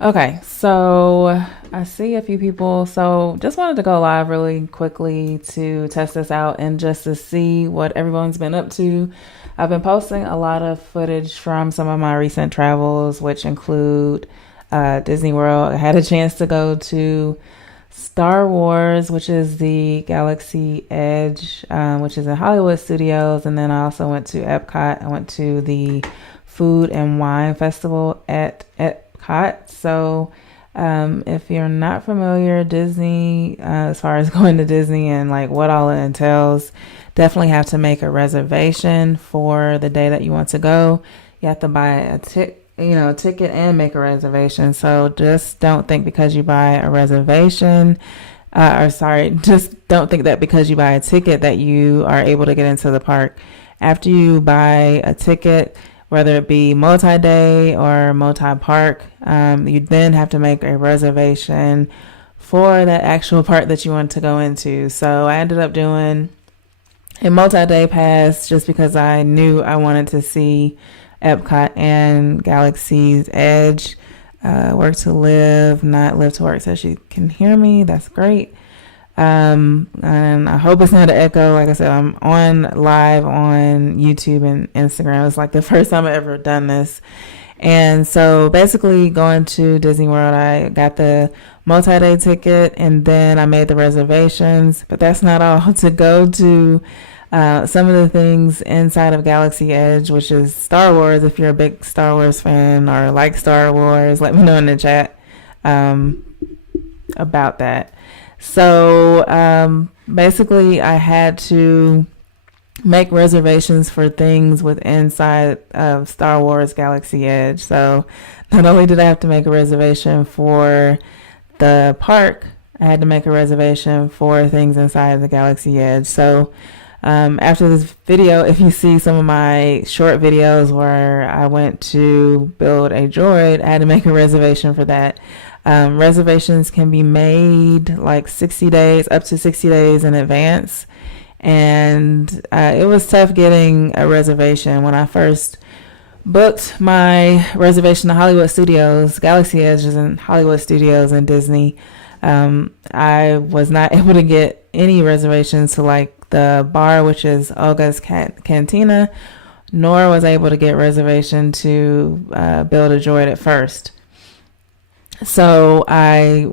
Okay, so I see a few people. So just wanted to go live really quickly to test this out and just to see what everyone's been up to. I've been posting a lot of footage from some of my recent travels, which include Disney World. I had a chance to go to Star Wars, which is the Galaxy Edge, which is in Hollywood Studios. And then I also went to Epcot. I went to the Food and Wine Festival at Epcot. So, if you're not familiar, Disney, as far as going to Disney and like what all it entails, definitely have to make a reservation for the day that you want to go. You have to buy a ticket and make a reservation. So just don't think because you buy a reservation, or sorry, just don't think that because you buy a ticket that you are able to get into the park. After you buy a ticket, whether it be multi-day or multi-park, you then have to make a reservation for that actual park that you want to go into. So I ended up doing a multi-day pass just because I knew I wanted to see Epcot and Galaxy's Edge. Work to live, not live to work. So she can hear me. That's great. And I hope it's not an echo. Like I said, I'm on live on YouTube and Instagram. It's like the first time I've ever done this. And so basically going to Disney World, I got the multi-day ticket and then I made the reservations, but that's not all. To go to some of the things inside of Galaxy Edge, which is Star Wars. If you're a big Star Wars fan or like Star Wars, let me know in the chat um, about that. So basically, I had to make reservations for things with inside of Star Wars Galaxy Edge. So not only did I have to make a reservation for the park, I had to make a reservation for things inside the Galaxy Edge. So after this video, if you see some of my short videos where I went to build a droid, I had to make a reservation for that. Reservations can be made like 60 days, up to 60 days in advance. And it was tough getting a reservation. When I first booked my reservation to Hollywood Studios, Galaxy Edge is in Hollywood Studios and Disney. I was not able to get any reservations to like the bar, which is Olga's Cantina, nor was able to get reservation to build a droid at first. So I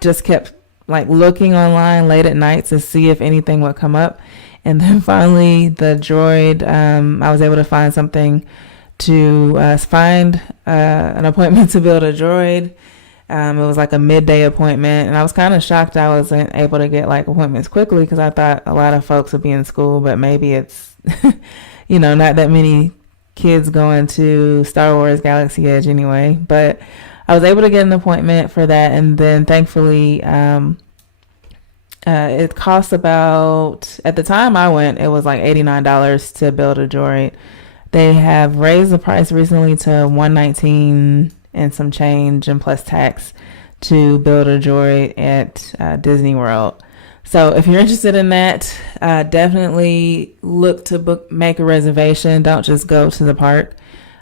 just kept like looking online late at night to see if anything would come up. And then finally the droid, I was able to find something to find an appointment to build a droid. It was like a midday appointment, and I was kind of shocked I wasn't able to get like appointments quickly because I thought a lot of folks would be in school, but maybe it's, not that many kids going to Star Wars Galaxy Edge anyway. But I was able to get an appointment for that, and then thankfully, it cost about, at the time I went, it was like $89 to build a droid. They have raised the price recently to $119 and some change and plus tax to build a droid at Disney World. So if you're interested in that, definitely look to make a reservation. Don't just go to the park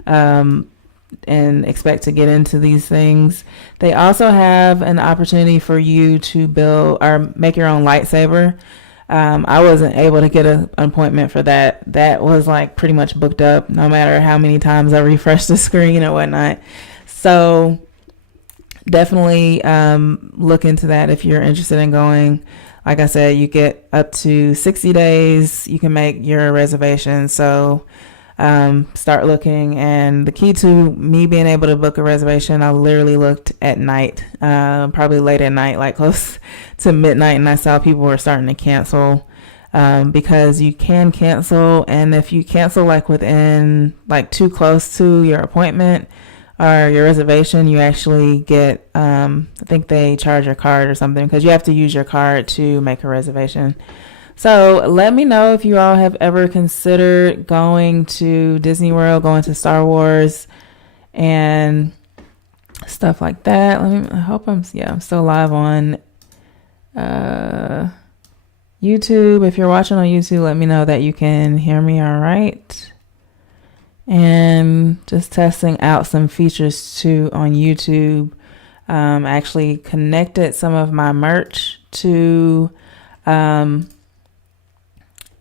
and expect to get into these things. They also have an opportunity for you to build or make your own lightsaber. I wasn't able to get an appointment for that. That was like pretty much booked up no matter how many times I refreshed the screen or whatnot. So definitely look into that if you're interested in going. Like I said, you get up to 60 days. You can make your reservation. So start looking. And the key to me being able to book a reservation, I literally looked at night, probably late at night, like close to midnight. And I saw people were starting to cancel because you can cancel. And if you cancel like within like too close to your appointment, or your reservation, you actually get, I think they charge your card or something because you have to use your card to make a reservation. So let me know if you all have ever considered going to Disney World, going to Star Wars and stuff like that. I hope I'm still live on YouTube. If you're watching on YouTube, let me know that you can hear me all right. And just testing out some features too on YouTube I actually connected some of my merch to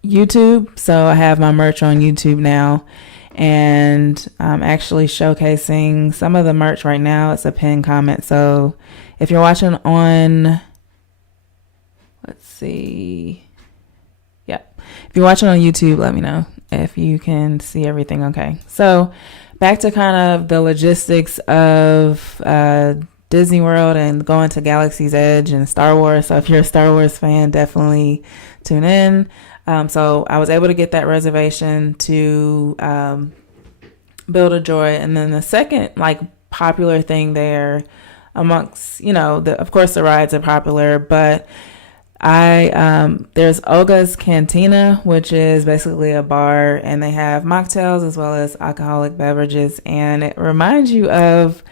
YouTube. So I have my merch on YouTube now, and I'm actually showcasing some of the merch right now. It's a pinned comment. So if you're watching on, let's see. Yeah. If you're watching on YouTube, let me know if you can see everything okay. So back to kind of the logistics of Disney World and going to Galaxy's Edge and Star Wars. So if you're a Star Wars fan, definitely tune in. So I was able to get that reservation to Build a Joy. And then the second like popular thing there amongst, of course the rides are popular, but there's Olga's Cantina, which is basically a bar, and they have mocktails as well as alcoholic beverages. And it reminds you of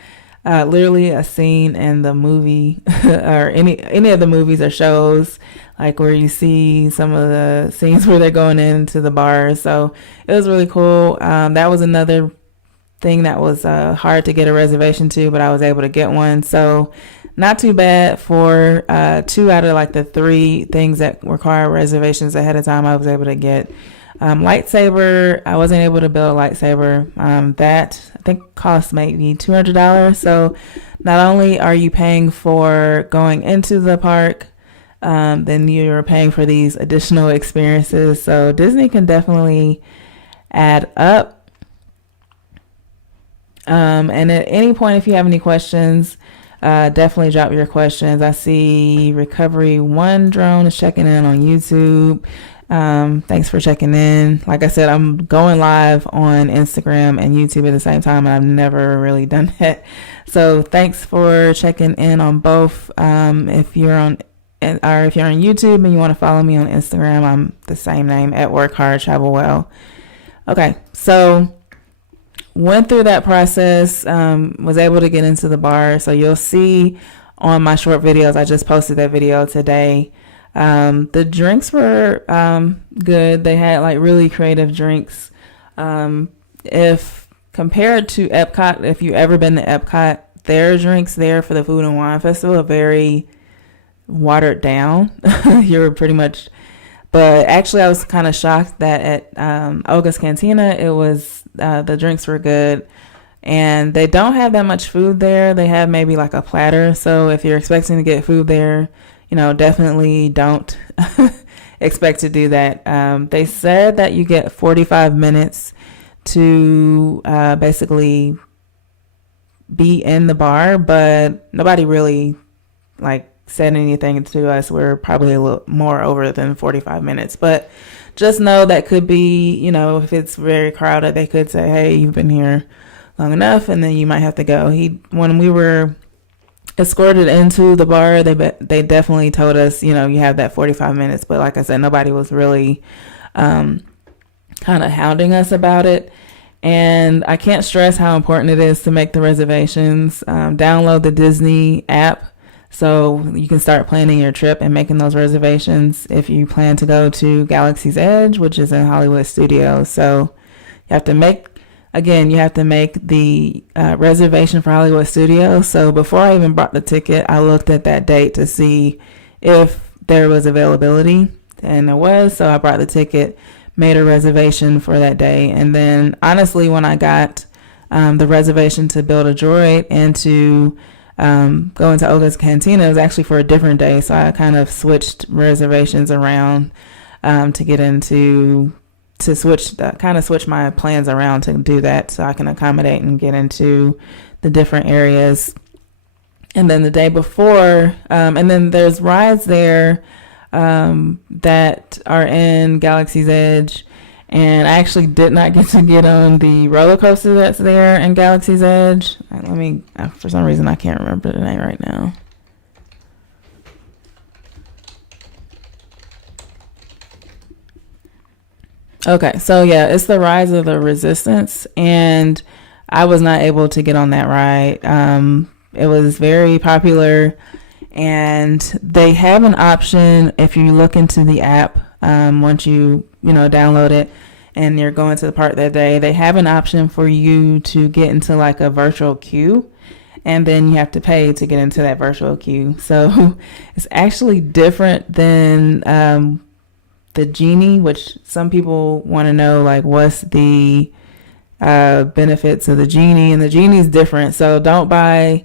literally a scene in the movie or any of the movies or shows, like where you see some of the scenes where they're going into the bars. So it was really cool. That was another thing that was hard to get a reservation to, but I was able to get one. So not too bad for 2 out of like the 3 things that require reservations ahead of time. I was able to get lightsaber. I wasn't able to build a lightsaber. That I think cost maybe $200. So not only are you paying for going into the park, then you're paying for these additional experiences. So Disney can definitely add up. And at any point, if you have any questions, definitely drop your questions. I see Recovery One Drone is checking in on YouTube. Thanks for checking in. Like I said, I'm going live on Instagram and YouTube at the same time, and I've never really done that. So thanks for checking in on both. If you're on YouTube and you want to follow me on Instagram, I'm the same name, at Work Hard, Travel Well. Okay, so went through that process, was able to get into the bar. So you'll see on my short videos, I just posted that video today. The drinks were good. They had like really creative drinks. If compared to Epcot, if you've ever been to Epcot, their drinks there for the Food and Wine Festival are very watered down. You're pretty much, but actually I was kind of shocked that at Olga's Cantina, it was the drinks were good, and they don't have that much food there. They have maybe like a platter. So if you're expecting to get food there, definitely don't expect to do that. They said that you get 45 minutes to basically be in the bar, but nobody really said anything to us. We're probably a little more over than 45 minutes, but just know that could be, if it's very crowded, they could say, hey, you've been here long enough, and then you might have to go. When we were escorted into the bar, they definitely told us, you have that 45 minutes. But like I said, nobody was really kind of hounding us about it. And I can't stress how important it is to make the reservations. Download the Disney app so you can start planning your trip and making those reservations if you plan to go to Galaxy's Edge, which is in Hollywood Studios. So you have to make the reservation for Hollywood Studios. So before I even bought the ticket, I looked at that date to see if there was availability, and there was. So I bought the ticket, made a reservation for that day. And then honestly, when I got the reservation to Build a Droid and to go into Olga's Cantina, it was actually for a different day. So I kind of switched reservations around switch my plans around to do that, so I can accommodate and get into the different areas. And then the day before, and then there's rides there that are in Galaxy's Edge, and I actually did not get to get on the roller coaster that's there in Galaxy's Edge. For some reason I can't remember the name right now. Okay, so yeah, it's the Rise of the Resistance, and I was not able to get on that ride. It was very popular, and they have an option if you look into the app. Once you download it and you're going to the park that day, they have an option for you to get into like a virtual queue, and then you have to pay to get into that virtual queue. So it's actually different than the Genie, which some people want to know, like, what's the benefits of the Genie, and the Genie is different. So don't buy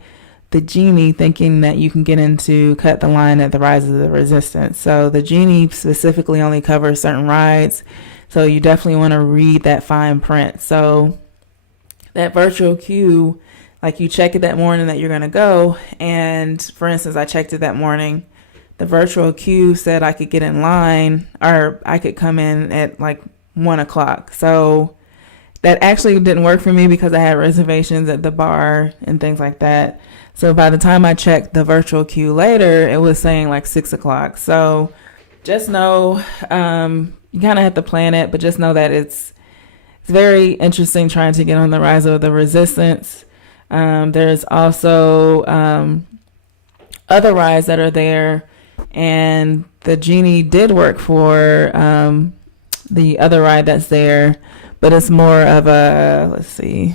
the Genie thinking that you can get into Cut the Line at the Rise of the Resistance. So the Genie specifically only covers certain rides, so you definitely want to read that fine print. So that virtual queue, like, you check it that morning that you're going to go, and for instance, I checked it that morning. The virtual queue said I could get in line, or I could come in at like 1 o'clock. So that actually didn't work for me because I had reservations at the bar and things like that. So by the time I checked the virtual queue later, it was saying like 6 o'clock. So just know, you kind of have to plan it, but just know that it's very interesting trying to get on the Rise of the Resistance. There's also other rides that are there, and the Genie did work for the other ride that's there, but it's more of a, let's see.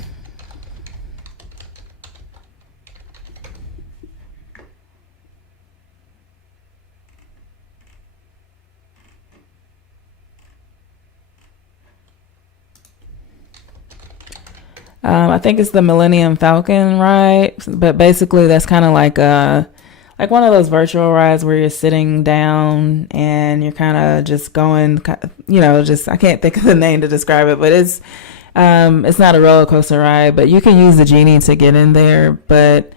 I think it's the Millennium Falcon ride, but basically that's kind of like one of those virtual rides where you're sitting down and you're kind of just going, just, I can't think of the name to describe it, but it's not a roller coaster ride, but you can use the Genie to get in there, but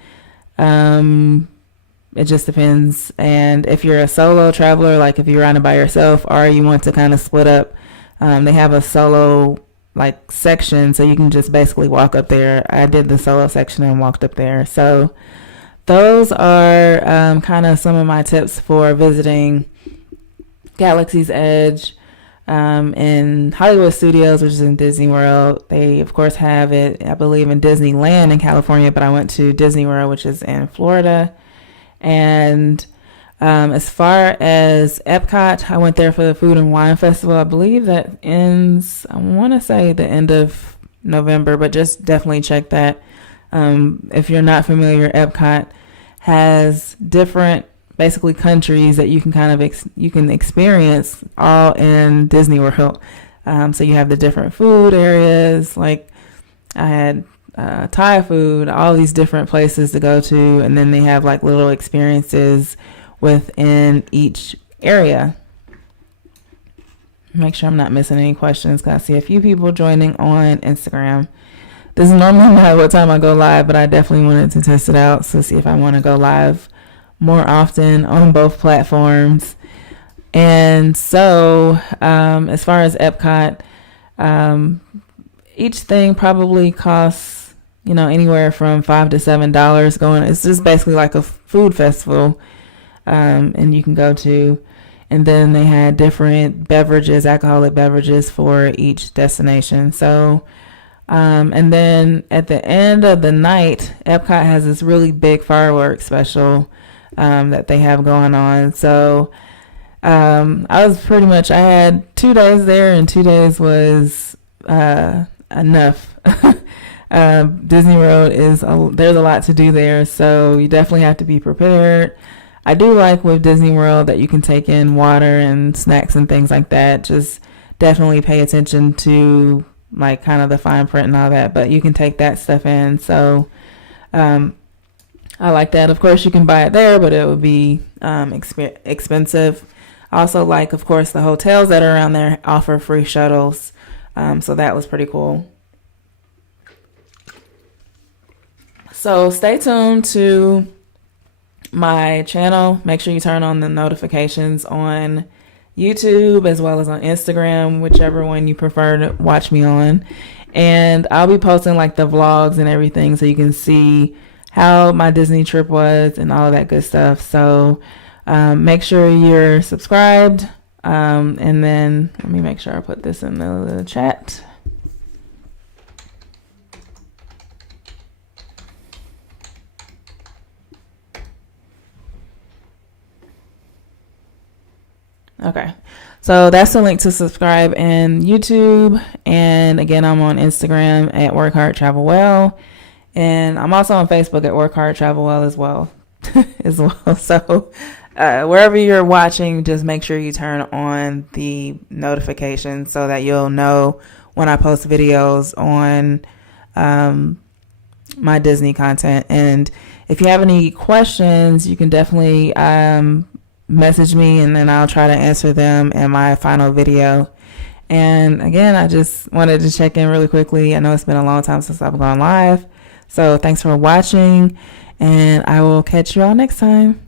it just depends. And if you're a solo traveler, like if you're riding by yourself or you want to kind of split up, they have a solo like section, so you can just basically walk up there. I did the solo section and walked up there. So those are kind of some of my tips for visiting Galaxy's Edge in Hollywood Studios, which is in Disney World. They, of course, have it, I believe, in Disneyland in California, but I went to Disney World, which is in Florida. And as far as Epcot, I went there for the Food and Wine Festival. I believe that ends, I want to say, the end of November, but just definitely check that. If you're not familiar, Epcot has different, basically, countries that you can kind of you can experience all in Disney World. So you have the different food areas, like I had Thai food, all these different places to go to, and then they have like little experiences within each area. Make sure I'm not missing any questions because I see a few people joining on Instagram. This is normally not what time I go live, but I definitely wanted to test it out to see if I want to go live more often on both platforms. And so as far as Epcot, each thing probably costs, anywhere from $5 to $7 going. It's just basically like a food festival. And you can go to, and then they had different beverages, alcoholic beverages for each destination. So, and then at the end of the night, Epcot has this really big fireworks special, that they have going on. So, I had 2 days there, and 2 days was, enough. Disney World there's a lot to do there. So you definitely have to be prepared. I do like with Disney World that you can take in water and snacks and things like that. Just definitely pay attention to like kind of the fine print and all that, but you can take that stuff in. So I like that. Of course, you can buy it there, but it would be expensive. I also like, of course, the hotels that are around there offer free shuttles. So that was pretty cool. So stay tuned to my channel. Make sure you turn on the notifications on YouTube as well as on Instagram, whichever one you prefer to watch me on. And I'll be posting like the vlogs and everything so you can see how my Disney trip was and all of that good stuff. So make sure you're subscribed. And then let me make sure I put this in the chat. Okay, so that's the link to subscribe in YouTube. And again, I'm on Instagram at Work Hard Travel Well. And I'm also on Facebook at Work Hard Travel Well as well. as well. So wherever you're watching, just make sure you turn on the notifications so that you'll know when I post videos on my Disney content. And if you have any questions, you can definitely message me, and then I'll try to answer them in my final video. And again, I just wanted to check in really quickly. I know it's been a long time since I've gone live. So thanks for watching, and I will catch you all next time.